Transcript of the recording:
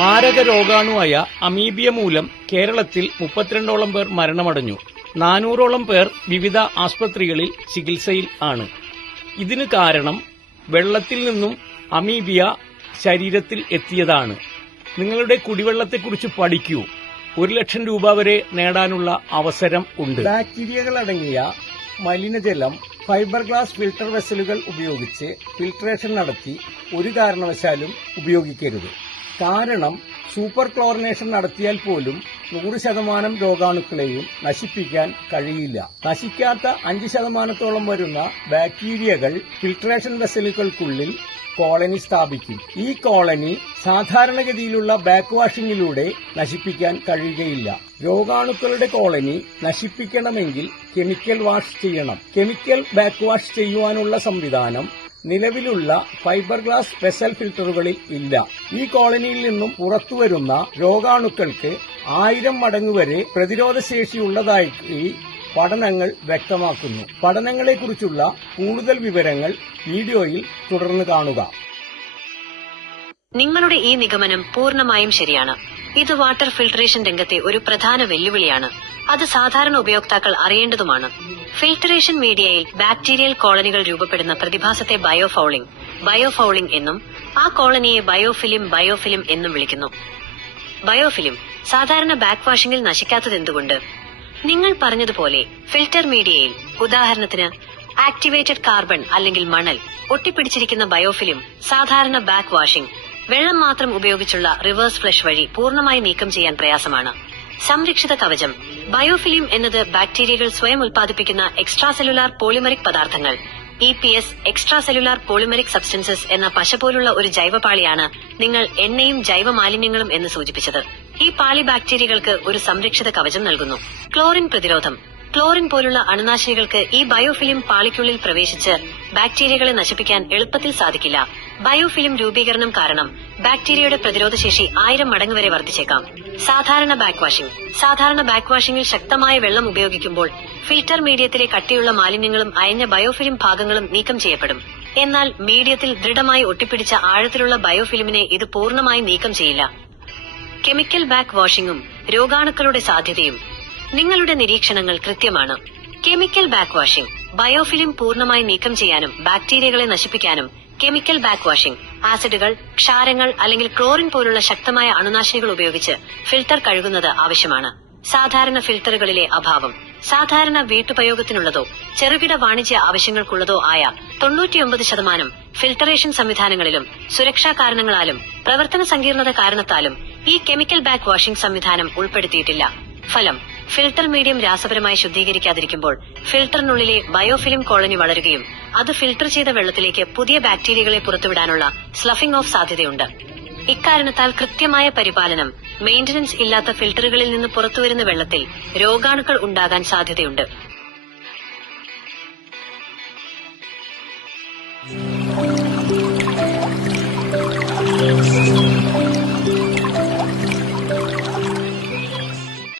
മാരക രോഗാണുവായ അമീബിയ മൂലം കേരളത്തിൽ മുപ്പത്തിരണ്ടോളം പേർ മരണമടഞ്ഞു. നാനൂറോളം പേർ വിവിധ ആസ്പത്രികളിൽ ചികിത്സയിൽ ആണ്. ഇതിന് കാരണം വെള്ളത്തിൽ നിന്നും അമീബിയ ശരീരത്തിൽ എത്തിയതാണ്. നിങ്ങളുടെ കുടിവെള്ളത്തെക്കുറിച്ച് പഠിക്കൂ. ഒരു ലക്ഷം രൂപ വരെ നേടാനുള്ള അവസരം ഉണ്ട്. ബാക്ടീരിയകൾ അടങ്ങിയ മലിനജലം ഫൈബർ ഗ്ലാസ് ഫിൽട്ടർ വെസലുകൾ ഉപയോഗിച്ച് ഫിൽട്രേഷൻ നടത്തി ഒരു കാരണവശാലും ഉപയോഗിക്കരുത്. കാരണം സൂപ്പർ ക്ലോറിനേഷൻ നടത്തിയാൽ പോലും നൂറ് ശതമാനം രോഗാണുക്കളെയും നശിപ്പിക്കാൻ കഴിയില്ല. നശിക്കാത്ത അഞ്ച് ശതമാനത്തോളം വരുന്ന ബാക്ടീരിയകൾ ഫിൽട്രേഷൻ വെസലുകൾക്കുള്ളിൽ കോളനി സ്ഥാപിക്കും. ഈ കോളനി സാധാരണഗതിയിലുള്ള ബാക്ക് വാഷിംഗിലൂടെ നശിപ്പിക്കാൻ കഴിയുകയില്ല. രോഗാണുക്കളുടെ കോളനി നശിപ്പിക്കണമെങ്കിൽ കെമിക്കൽ വാഷ് ചെയ്യണം. കെമിക്കൽ ബാക്ക് വാഷ് ചെയ്യുവാനുള്ള സംവിധാനം നിലവിലുള്ള ഫൈബർ ഗ്ലാസ് സ്പെഷ്യൽ ഫിൽറ്ററുകളിൽ ഇല്ല. ഈ കോളനിയിൽ നിന്നും പുറത്തുവരുന്ന രോഗാണുക്കൾക്ക് ആയിരം മടങ്ങ് വരെ പ്രതിരോധ ശേഷിയുള്ളതായി പഠനങ്ങൾ വ്യക്തമാക്കുന്നു. പഠനങ്ങളെക്കുറിച്ചുള്ള കൂടുതൽ വിവരങ്ങൾ വീഡിയോയിൽ തുടർന്ന് കാണുക. നിങ്ങളുടെ ഈ നിഗമനം പൂർണമായും ശരിയാണ്. ഇത് വാട്ടർ ഫിൽട്രേഷൻ രംഗത്തെ ഒരു പ്രധാന വെല്ലുവിളിയാണ്. അത് സാധാരണ ഉപയോക്താക്കൾ അറിയേണ്ടതുമാണ്. ഫിൽട്രേഷൻ മീഡിയയിൽ ബാക്ടീരിയൽ കോളനികൾ രൂപപ്പെടുന്ന പ്രതിഭാസത്തെ ബയോഫൗളിംഗ് ബയോഫൗളിംഗ് എന്നും ആ കോളനിയെ ബയോഫിലിം ബയോഫിലിം എന്നും വിളിക്കുന്നു. ബയോഫിലിം സാധാരണ ബാക്ക് വാഷിംഗിൽ നശിക്കാത്തത് എന്തുകൊണ്ട് നിങ്ങൾ പറഞ്ഞതുപോലെ ഫിൽട്ടർ മീഡിയയിൽ ഉദാഹരണത്തിന് ആക്ടിവേറ്റഡ് കാർബൺ അല്ലെങ്കിൽ മണൽ ഒട്ടിപ്പിടിച്ചിരിക്കുന്ന ബയോഫിലിം സാധാരണ ബാക്ക് വാഷിംഗ് വെള്ളം മാത്രം ഉപയോഗിച്ചുള്ള റിവേഴ്സ് ഫ്ലഷ് വഴി പൂർണമായി നീക്കം ചെയ്യാൻ പ്രയാസമാണ്. സംരക്ഷിത കവചം. ബയോഫിലിം എന്നത് ബാക്ടീരിയകൾ സ്വയം ഉൽപ്പാദിപ്പിക്കുന്ന എക്സ്ട്രാ സെല്ലുലാർ പോളിമറിക് പദാർത്ഥങ്ങൾ. E P S extra cellular polymeric substances എന്ന പശ പോലുള്ള ഒരു ജൈവപാളിയാണ് നിങ്ങൾ എണ്ണയും ജൈവ മാലിന്യങ്ങളും എന്ന് സൂചിപ്പിച്ചത്. ഈ പാളി ബാക്ടീരിയകൾക്ക് ഒരു സംരക്ഷിത കവചം നൽകുന്നു. ക്ലോറിൻ പ്രതിരോധം. ക്ലോറിൻ പോലുള്ള അണുനാശിനികൾക്ക് ഈ ബയോഫിലിം പാളിക്കുള്ളിൽ പ്രവേശിച്ച് ബാക്ടീരിയകളെ നശിപ്പിക്കാൻ എളുപ്പത്തിൽ സാധിക്കില്ല. ബയോഫിലിം രൂപീകരണം കാരണം ബാക്ടീരിയയുടെ പ്രതിരോധശേഷി ആയിരം മടങ്ങ് വരെ വർദ്ധിച്ചേക്കാം. സാധാരണ ബാക്ക് വാഷിംഗ് സാധാരണ ബാക്ക് വാഷിംഗിൽ ശക്തമായ വെള്ളം ഉപയോഗിക്കുമ്പോൾ ഫിൽട്ടർ മീഡിയത്തിലെ കട്ടിയുള്ള മാലിന്യങ്ങളും അയഞ്ഞ ബയോഫിലിം ഭാഗങ്ങളും നീക്കം ചെയ്യപ്പെടും. എന്നാൽ മീഡിയത്തിൽ ദൃഢമായി ഒട്ടിപ്പിടിച്ച ആഴത്തിലുള്ള ബയോഫിലിമിനെ ഇത് പൂർണമായി നീക്കം ചെയ്യില്ല. കെമിക്കൽ ബാക്ക് വാഷിംഗും രോഗാണുക്കളുടെ സാധ്യതയും നിങ്ങളുടെ നിരീക്ഷണങ്ങൾ കൃത്യമാണ്. കെമിക്കൽ ബാക്ക് വാഷിംഗ് ബയോഫിലിം പൂർണമായി നീക്കം ചെയ്യാനും ബാക്ടീരിയകളെ നശിപ്പിക്കാനും കെമിക്കൽ ബാക്ക് വാഷിംഗ് ആസിഡുകൾ ക്ഷാരങ്ങൾ അല്ലെങ്കിൽ ക്ലോറിൻ പോലുള്ള ശക്തമായ അണുനാശിനികൾ ഉപയോഗിച്ച് ഫിൽട്ടർ കഴുകുന്നത് ആവശ്യമാണ്. സാധാരണ ഫിൽട്ടറുകളിലെ അഭാവം സാധാരണ വീട്ടുപയോഗത്തിനുള്ളതോ ചെറുകിട വാണിജ്യ ആവശ്യങ്ങൾക്കുള്ളതോ ആയ തൊണ്ണൂറ്റിയൊമ്പത് ശതമാനം ഫിൽട്ടറേഷൻ സംവിധാനങ്ങളിലും സുരക്ഷാ കാരണങ്ങളാലും പ്രവർത്തന സങ്കീർണത കാരണത്താലും ഈ കെമിക്കൽ ബാക്ക് വാഷിംഗ് സംവിധാനം ഉൾപ്പെടുത്തിയിട്ടില്ല. ഫലം ഫിൽട്ടർ മീഡിയം രാസപരമായി ശുദ്ധീകരിക്കാതിരിക്കുമ്പോൾ ഫിൽട്ടറിനുള്ളിലെ ബയോഫിലിം കോളനി വളരുകയും അത് ഫിൽട്ടർ ചെയ്ത വെള്ളത്തിലേക്ക് പുതിയ ബാക്ടീരിയകളെ പുറത്തുവിടാനുള്ള സ്ലഫിംഗ് ഓഫ് സാധ്യതയുണ്ട്. ഇക്കാരണത്താൽ കൃത്യമായ പരിപാലനം മെയിന്റനൻസ് ഇല്ലാത്ത ഫിൽട്ടറുകളിൽ നിന്ന് പുറത്തുവരുന്ന വെള്ളത്തിൽ രോഗാണുക്കൾ ഉണ്ടാകാൻ സാധ്യതയുണ്ട്.